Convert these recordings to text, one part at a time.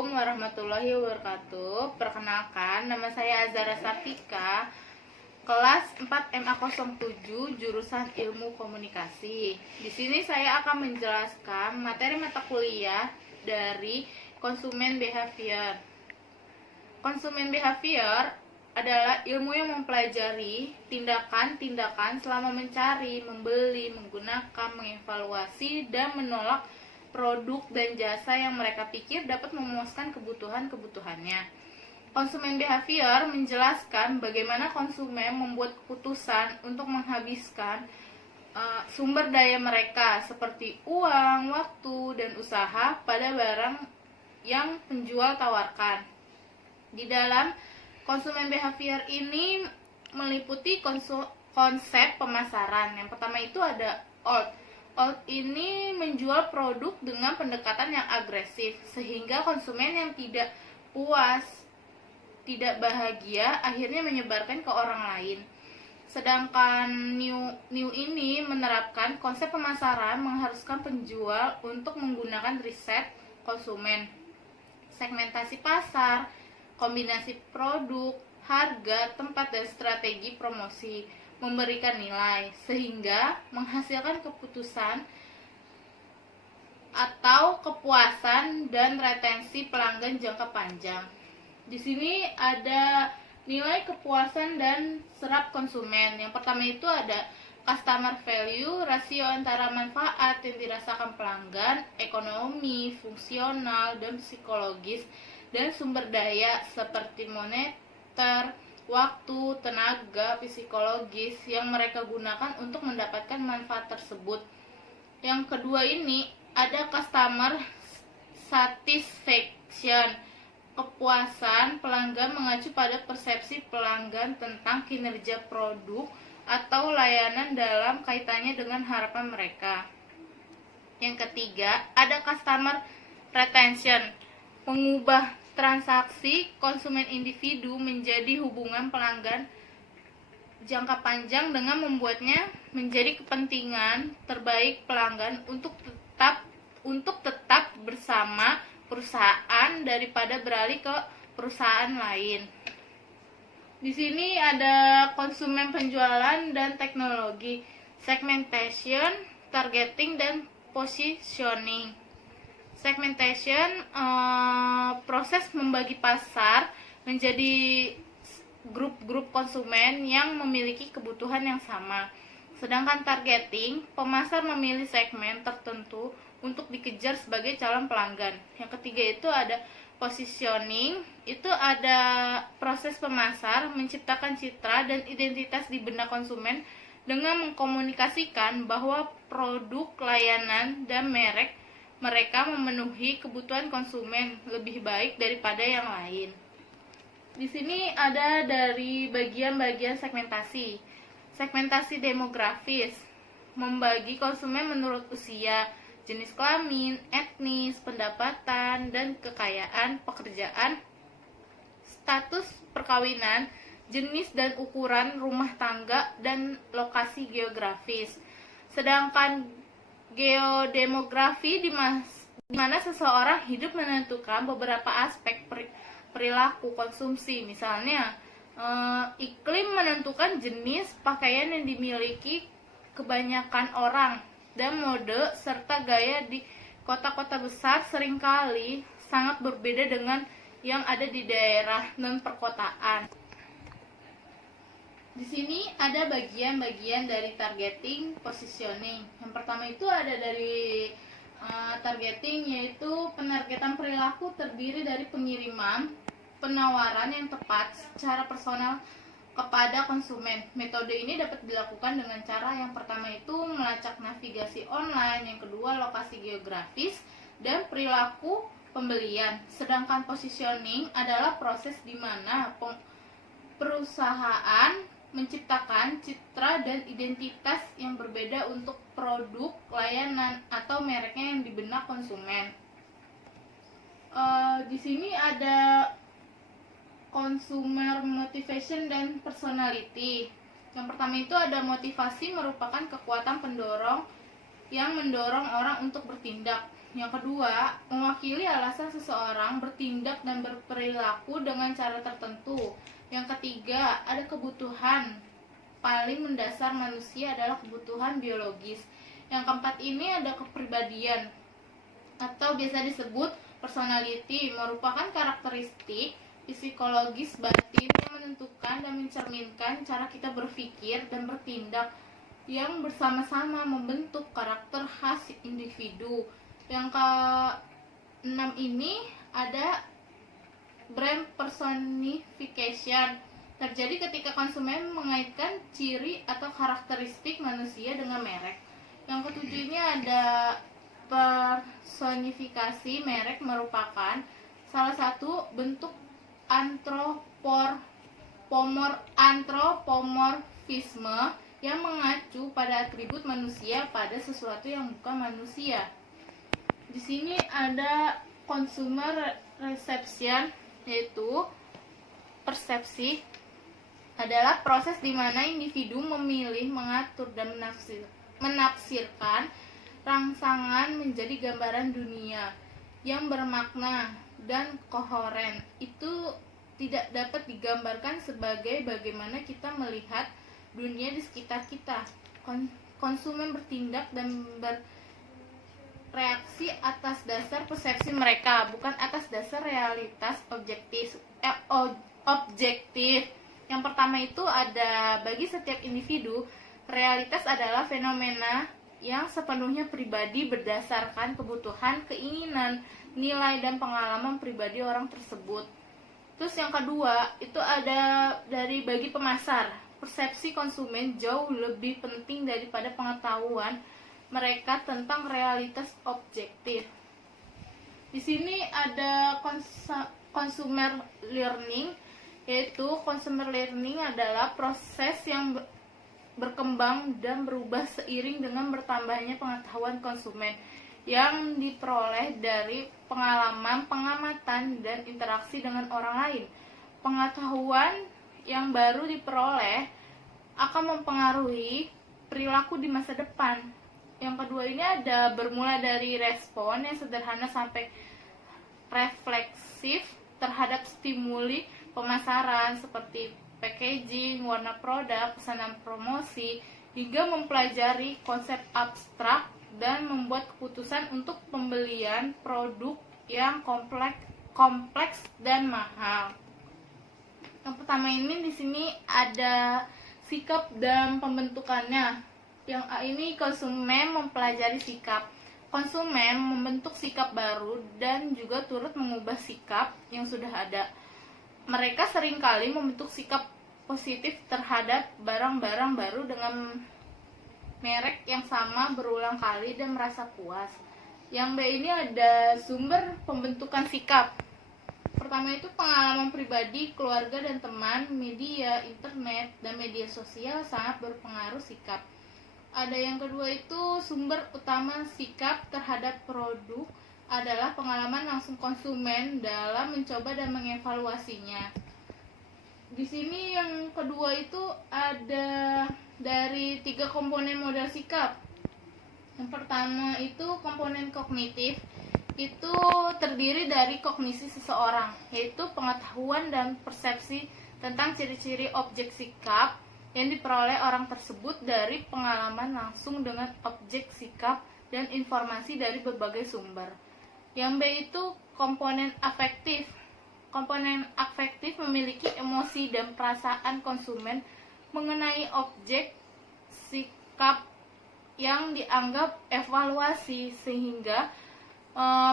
Assalamualaikum warahmatullahi wabarakatuh. Perkenalkan, nama saya Azara Safika, kelas 4 MA07, jurusan Ilmu Komunikasi. Di sini saya akan menjelaskan materi mata kuliah dari konsumen behavior. Konsumen behavior adalah ilmu yang mempelajari tindakan-tindakan selama mencari, membeli, menggunakan, mengevaluasi, dan menolak produk dan jasa yang mereka pikir dapat memuaskan kebutuhannya. Konsumen behavior menjelaskan bagaimana konsumen membuat keputusan untuk menghabiskan sumber daya mereka seperti uang, waktu, dan usaha pada barang yang penjual tawarkan. Di dalam konsumen behavior ini meliputi konsep pemasaran. Yang pertama itu ada old. Old ini menjual produk dengan pendekatan yang agresif, sehingga konsumen yang tidak puas, tidak bahagia, akhirnya menyebarkan ke orang lain. Sedangkan new ini menerapkan konsep pemasaran mengharuskan penjual untuk menggunakan riset konsumen, segmentasi pasar, kombinasi produk, harga, tempat, dan strategi promosi, memberikan nilai, sehingga menghasilkan keputusan atau kepuasan dan retensi pelanggan jangka panjang. Di sini ada nilai kepuasan dan serap konsumen. Yang pertama itu ada customer value, rasio antara manfaat yang dirasakan pelanggan, ekonomi, fungsional, dan psikologis, dan sumber daya seperti moneter, waktu, tenaga, psikologis yang mereka gunakan untuk mendapatkan manfaat tersebut. Yang kedua ini ada customer satisfaction, kepuasan pelanggan mengacu pada persepsi pelanggan tentang kinerja produk atau layanan dalam kaitannya dengan harapan mereka. Yang ketiga ada customer retention, mengubah transaksi konsumen individu menjadi hubungan pelanggan jangka panjang dengan membuatnya menjadi kepentingan terbaik pelanggan untuk tetap bersama perusahaan daripada beralih ke perusahaan lain. Di sini ada konsumen penjualan dan teknologi, segmentation, targeting, dan positioning. Segmentation proses membagi pasar menjadi grup-grup konsumen yang memiliki kebutuhan yang sama. Sedangkan targeting, pemasar memilih segmen tertentu untuk dikejar sebagai calon pelanggan. Yang ketiga itu ada positioning, itu ada proses pemasar menciptakan citra dan identitas di benak konsumen dengan mengkomunikasikan bahwa produk, layanan, dan merek mereka memenuhi kebutuhan konsumen lebih baik daripada yang lain. Di sini ada dari bagian-bagian segmentasi. Segmentasi demografis, membagi konsumen menurut usia, jenis kelamin, etnis, pendapatan, dan kekayaan, pekerjaan, status perkawinan, jenis dan ukuran rumah tangga, dan lokasi geografis. Sedangkan geodemografi di mana seseorang hidup menentukan beberapa aspek perilaku konsumsi. Misalnya, iklim menentukan jenis pakaian yang dimiliki kebanyakan orang, dan mode serta gaya di kota-kota besar seringkali sangat berbeda dengan yang ada di daerah non perkotaan. Di sini ada bagian-bagian dari targeting, positioning. Yang pertama itu ada dari targeting, yaitu penargetan perilaku terdiri dari pengiriman penawaran yang tepat secara personal kepada konsumen. Metode ini dapat dilakukan dengan cara yang pertama itu melacak navigasi online, yang kedua lokasi geografis, dan perilaku pembelian. Sedangkan positioning adalah proses di mana perusahaan menciptakan citra dan identitas yang berbeda untuk produk, layanan, atau mereknya yang di benak konsumen. Di sini ada consumer motivation dan personality. Yang pertama itu ada motivasi, merupakan kekuatan pendorong yang mendorong orang untuk bertindak. Yang kedua, mewakili alasan seseorang bertindak dan berperilaku dengan cara tertentu. Yang ketiga, ada kebutuhan. Paling mendasar manusia adalah kebutuhan biologis. Yang keempat ini ada kepribadian atau biasa disebut personality, merupakan karakteristik psikologis batin yang menentukan dan mencerminkan cara kita berpikir dan bertindak yang bersama-sama membentuk karakter khas individu. Yang keenam ini ada brand personification, terjadi ketika konsumen mengaitkan ciri atau karakteristik manusia dengan merek. Yang ketujuh ini ada personifikasi merek, merupakan salah satu bentuk antropomorfisme yang mengacu pada atribut manusia pada sesuatu yang bukan manusia. Di sini ada consumer reception, yaitu persepsi adalah proses di mana individu memilih, mengatur, dan menafsirkan rangsangan menjadi gambaran dunia yang bermakna dan kohen. Itu tidak dapat digambarkan sebagai bagaimana kita melihat dunia di sekitar kita. Konsumen bertindak dan reaksi atas dasar persepsi mereka, bukan atas dasar realitas objektif. Yang pertama itu ada, bagi setiap individu, realitas adalah fenomena yang sepenuhnya pribadi berdasarkan kebutuhan, keinginan, nilai, dan pengalaman pribadi orang tersebut. Terus yang kedua itu ada dari bagi pemasar, persepsi konsumen jauh lebih penting daripada pengetahuan mereka tentang realitas objektif. Di sini ada consumer learning, yaitu consumer learning adalah proses yang berkembang dan berubah seiring dengan bertambahnya pengetahuan konsumen yang diperoleh dari pengalaman, pengamatan, dan interaksi dengan orang lain. Pengetahuan yang baru diperoleh akan mempengaruhi perilaku di masa depan. Yang kedua ini ada bermula dari respon yang sederhana sampai refleksif terhadap stimuli pemasaran seperti packaging, warna produk, pesanan promosi, hingga mempelajari konsep abstrak dan membuat keputusan untuk pembelian produk yang kompleks dan mahal. Yang pertama ini di sini ada sikap dan pembentukannya. Yang A ini konsumen mempelajari sikap. Konsumen membentuk sikap baru dan juga turut mengubah sikap yang sudah ada. Mereka seringkali membentuk sikap positif terhadap barang-barang baru dengan merek yang sama berulang kali dan merasa puas. Yang B ini ada sumber pembentukan sikap. Pertama itu pengalaman pribadi, keluarga dan teman, media, internet, dan media sosial sangat berpengaruh sikap. Ada yang kedua itu sumber utama sikap terhadap produk adalah pengalaman langsung konsumen dalam mencoba dan mengevaluasinya. Di sini yang kedua itu ada dari 3 komponen modal sikap. Yang pertama itu komponen kognitif, itu terdiri dari kognisi seseorang, yaitu pengetahuan dan persepsi tentang ciri-ciri objek sikap yang diperoleh orang tersebut dari pengalaman langsung dengan objek sikap dan informasi dari berbagai sumber. Yang B itu komponen afektif. Komponen afektif memiliki emosi dan perasaan konsumen mengenai objek sikap yang dianggap evaluasi, sehingga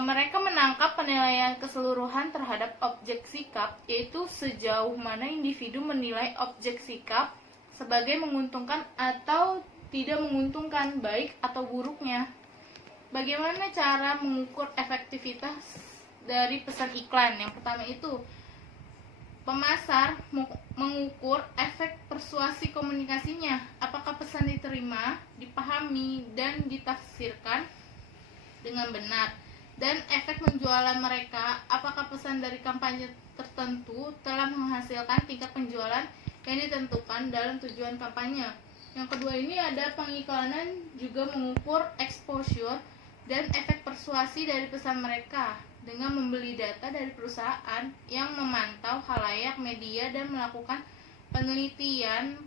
mereka menangkap penilaian keseluruhan terhadap objek sikap, yaitu sejauh mana individu menilai objek sikap sebagai menguntungkan atau tidak menguntungkan, baik atau buruknya. Bagaimana cara mengukur efektivitas dari pesan iklan? Yang pertama itu pemasar mengukur efek persuasi komunikasinya, apakah pesan diterima, dipahami, dan ditafsirkan dengan benar, dan efek penjualan mereka, apakah pesan dari kampanye tertentu telah menghasilkan tingkat penjualan yang ditentukan dalam tujuan kampanye. Yang kedua ini ada pengiklanan juga mengukur exposure, dan efek persuasi dari pesan mereka dengan membeli data dari perusahaan yang memantau khalayak media dan melakukan penelitian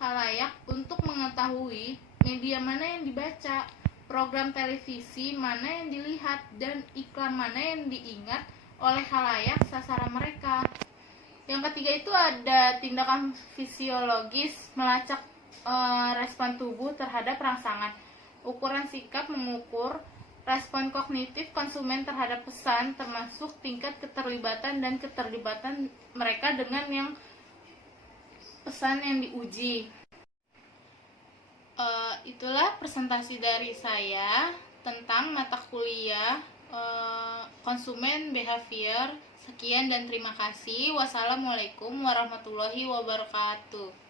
khalayak untuk mengetahui media mana yang dibaca, program televisi mana yang dilihat, dan iklan mana yang diingat oleh khalayak sasaran mereka. Yang ketiga itu ada tindakan fisiologis, melacak respon tubuh terhadap rangsangan. Ukuran sikap mengukur respon kognitif konsumen terhadap pesan, termasuk tingkat keterlibatan dan keterlibatan mereka dengan yang pesan yang diuji. Itulah presentasi dari saya tentang mata kuliah konsumen behavior. Sekian dan terima kasih. Wassalamualaikum warahmatullahi wabarakatuh.